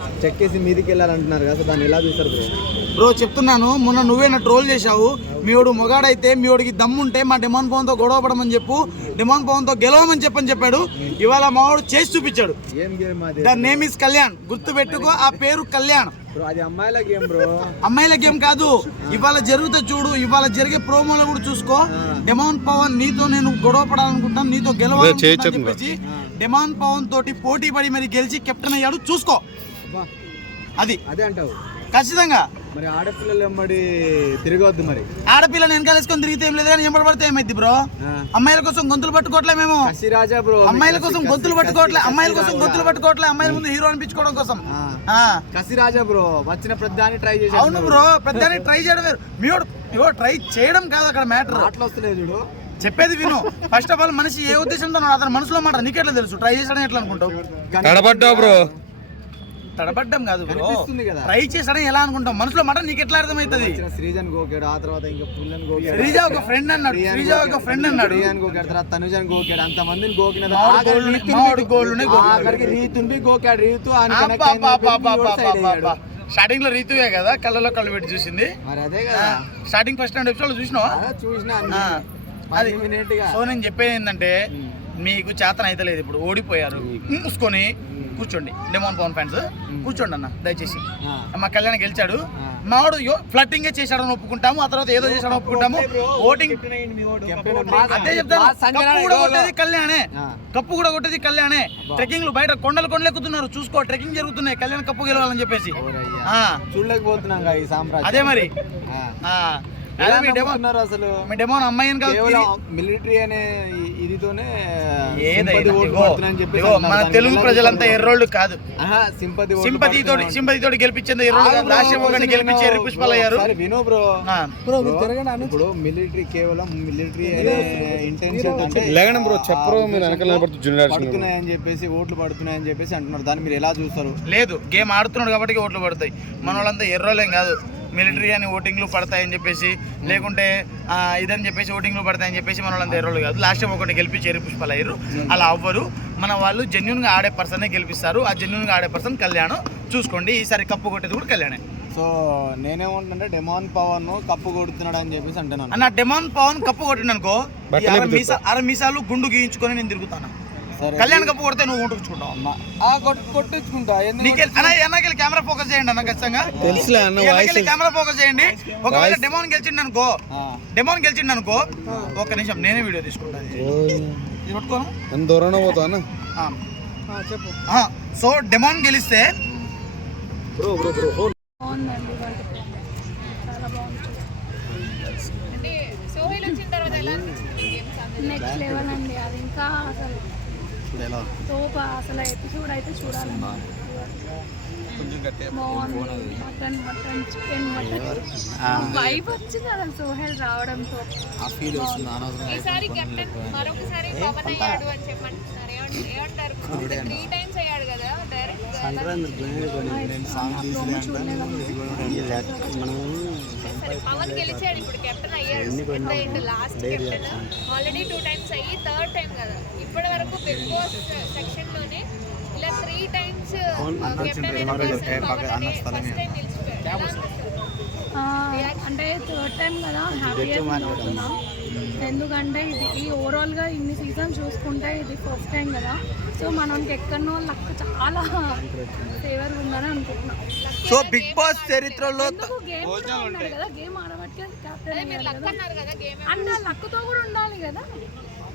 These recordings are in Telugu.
చెక్కేసి మీదికి వెళ్ళాలంటున్నారు కదా, దాన్ని ఎలా చూస్తారు బ్రో? బ్రో చెప్తున్నాను, మొన్న నువ్వే నా ట్రోల్ చేశావు. మీవాడు మొగాడైతే మీవాడికి దమ్ముంటే మా డిమాండ్ పవన్తో గొడవ పడమని చెప్పు, డిమాండ్ పవన్తో గెలవమని చెప్పాడు. ఇవాళ మావాడు చేసి చూపించాడు. ఏం గేమ్ అది? ద నేమ్ ఇస్ కళ్యాణ్, గుర్తు పెట్టుకో, ఆ పేరు కళ్యాణ్. అది అమ్మాయిల గేమ్ బ్రో. అమ్మాయిల గేమ్ కాదు, ఇవాళ జరుగుతా చూడు, ఇవాళ జరిగే ప్రోమోలో కూడా చూసుకో. డిమాండ్ పవన్ నీతో నేను గొడవ పడాలనుకుంటాను, నీతో గెలవాలని చెప్పేసి డిమాండ్ పవన్ తోటి పోటీ పడి మరి గెలిచి కెప్టెన్ అయ్యాడు. చూసుకో, అది అదే అంటావు ఖచ్చితంగా. మరి ఆడపిల్లలు ఎమ్మడి తిరగవద్దు. మరి ఆడపిల్లని వెనకాలేసుకొని తిరిగితే ఏం లేదు కానీ ఎంబడి పడితే ఏమైంది బ్రో? అమ్మాయిల కోసం గొంతులు పట్టుకోవట్లే మేము. కసిరాజా బ్రో, అమ్మాయిల కోసం గొంతులు పట్టుకోవట్లే, అమ్మాయిల కోసం గొంతులు పట్టుకోవట్లే, అమ్మాయిల ముందు హీరో అనిపించుకోవడం కోసం. కసిరాజా బ్రో వచ్చిన ప్రతిదాన్ని ట్రై చేసి. అవును బ్రో, ప్రతిదాన్ని ట్రై చేయడం వేరు, మీరు ట్రై చేయడం కాదు అక్కడ మ్యాటర్. అట్లా వస్తలేదు చూడు, చెప్పేది విను. ఫస్ట్ ఆఫ్ ఆల్ మనిషి ఏ ఉద్దేశంతో అతని మనసులో మాట నీకెట్లా తెలుసు? ట్రై చేసాడని ఎట్లా అనుకుంటావు? బ్రో తడబడ్డం కాదు బ్రో, కదా ట్రై చేసాడని ఎలా అనుకుంటాం? మనసులో మాట నీకు ఎట్లా అర్థమవుతుంది? శ్రీజన్ గోకాడు, ఆ తర్వాత ఇంకా పుల్లని గోకాడు, శ్రీజ ఒక ఫ్రెండ్ అన్నాడు, శ్రీజ ఒక ఫ్రెండ్ అన్నాడు, రియాన్ గోకాడు, తర్వాత తనుజన్ గోకాడు, అంత మందిని గోకిన రీతుని గోకాడు. రీతు స్టార్టింగ్ లో రీతువే కదా కళ్ళలో కళ్ళు పెట్టి చూసింది. మరి అదే కదా స్టార్టింగ్ ఫస్ట్ 2 ఎపిసోడ్ చూసినావా? చూసినా. అది సో నేను చెప్పేది ఏంటంటే, మీకు చేతన అయితే లేదు, ఇప్పుడు ఓడిపోయారు, మూసుకొని కూర్చోండి. డిమాండ్ పవన్ ఫ్యాన్స్ కూర్చోండి అన్న దయచేసి. మా కళ్యాణ్ గెలిచాడు, మావాడు ఫ్లట్టింగే చేశాడని ఒప్పుకుంటాము, ఆ తర్వాత ఏదో చేశాడని ఒప్పుకుంటాము. ఓటింగ్ అదే చెప్తాను, కప్పు కూడా కొట్టేది కళ్యాణే, కప్పు కూడా కొట్టేది కళ్యాణే. ట్రెక్కింగ్లు బయట కొండలు ఎక్కుతున్నారు, చూసుకో, ట్రెక్కింగ్ జరుగుతున్నాయి కళ్యాణ్ కప్పు గెలవాలని చెప్పేసి. చూడలేకపోతున్నాం ఈ సామ్రాజ్యం. అదే మరి అసలు మీ డెమోన్ అమ్మాయిని కాదు, మిలిటరీ అనే ఇదితోనే మన తెలుగు ప్రజలంతా ఎర్రోళ్ళు కాదు, సింపతితోటి గెలిపించింది ఎర్రోళ్ళు కాదు. రాష్ట్రం గెలిపించి ఎర్రి పుష్పాలు అయ్యారు. వినో బ్రో, ఇప్పుడు మిలిటరీ కేవలం మిలిటరీ అనే ఇంటెన్షన్ అంటే పడుతున్నాయని చెప్పేసి, ఓట్లు పడుతున్నాయని చెప్పేసి అంటున్నారు. దాన్ని మీరు ఎలా చూస్తారు? లేదు, గేమ్ ఆడుతున్నాడు కాబట్టి ఓట్లు పడతాయి. మన వాళ్ళంతా ఎర్రోళ్ళేం కాదు. మిలిటరీ అని ఓటింగ్లు పడతాయని చెప్పేసి, లేకుంటే ఇదని చెప్పేసి ఓటింగ్లు పడతాయని చెప్పేసి మన వాళ్ళంతా ఎర్రోళ్ళు కాదు. లాస్ట్ టైం ఒకటి గెలిపించి ఎర్రి పుష్పాలు అయ్యారు. అలా అవ్వరు, మన వాళ్ళు జెన్యున్గా ఆడే పర్సనే గెలిపిస్తారు. ఆ జెన్యున్గా ఆడే పర్సన్ కళ్యాణ్. చూసుకోండి, ఈసారి కప్పు కొట్టేది కూడా కళ్యాణే. సో నేనేమంటే డిమాండ్ పవన్ కప్పు కొడుతున్నాడు అని చెప్పేసి అంటున్నాను. అన్న డిమాండ్ పవన్ కప్పు కొట్టిండు అనుకో, అర మీసాలు గుండు గీయించుకొని నేను తిరుగుతాను. కళ్యాణ్ కప్పు కొడితే నువ్వు కొట్టించుకుంటా. కెమెరా ఫోకస్ చేయండి అన్న, ఖచ్చితంగా కెమెరా ఫోకస్ చేయండి. ఒకవేళ డెమోన్ గెలిచిండు అనుకో, ఒక్క నిమిషం నేనే వీడియో తీసుకుంటాను. సో డెమోన్ గెలిస్తే నెక్స్ట్ లెవెల్ అండి, అది ఇంకా అసలు ఎపిసోడ్ అయితే చూడాలి. మటన్ చికెన్ వైబ్ వచ్చింది అసలు సోహెల్ రావడంతో. ఈసారి కెప్టెన్ మరొకసారి పవన్ అయ్యాడు అని చెప్పంటున్నారు, ఏమంటారు? 3 times అయ్యాడు కదా డైరెక్ట్. పవన్ గెలిచాడు, ఇప్పుడు కెప్టెన్ అయ్యాడు. లాస్ట్ కెప్టెన్ ఆల్రెడీ 2 times అయ్యి 3rd time కదా. ఇప్పటి వరకు బిగ్ బాస్ సెక్షన్ లోనే ఇలా 3 times కెప్టెన్ అంటే 3rd time కదా, హ్యాపీగా అవుతున్నాం. ఎందుకంటే ఇది ఓవరాల్గా ఇన్ని సీజన్ చూసుకుంటే ఇది ఫస్ట్ టైం కదా. సో మనకి ఎక్కడనో లక్ చాలా ఫేవర్ ఉందని అనుకుంటున్నాం. సో బిగ్ బాస్ చరిత్రలో గేమ్ ఉన్నాడు కదా, గేమ్ ఆడబట్టి అన్న లక్తో కూడా ఉండాలి కదా.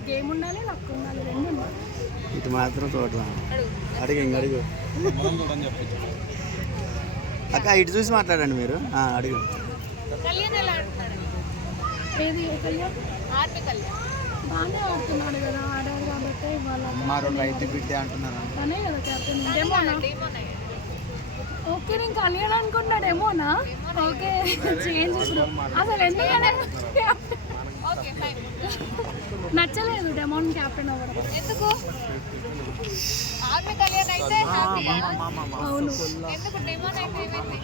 గేమ్ ఉండాలి, లక్ ఉండాలి, 2 ఉండాలి. ఇటు మాత్రం చూడరా, అడిగు అక్క, ఇటు చూసి మాట్లాడండి మీరు. అడుగు. ఏది బాగానే ఆడుతున్నాడు కదా, ఆడారు కాబట్టి ఇవాళ రైతు బిడ్డ అంటున్నారు. తనే కదా కెప్టెన్. ఓకే, నేను కళ్యాణ్ అనుకుంటున్నాడేమోనా? ఓకే, చేంజ్ అసలు ఎందుకనే నచ్చలేదు డెమోన్ క్యాప్టెన్ అవ్వడం. ఎందుకు? ఆర్మీ కళ్యాణ్ అయితే అవును, ఎందుకు డెమోన్ అయితే ఏమైంది?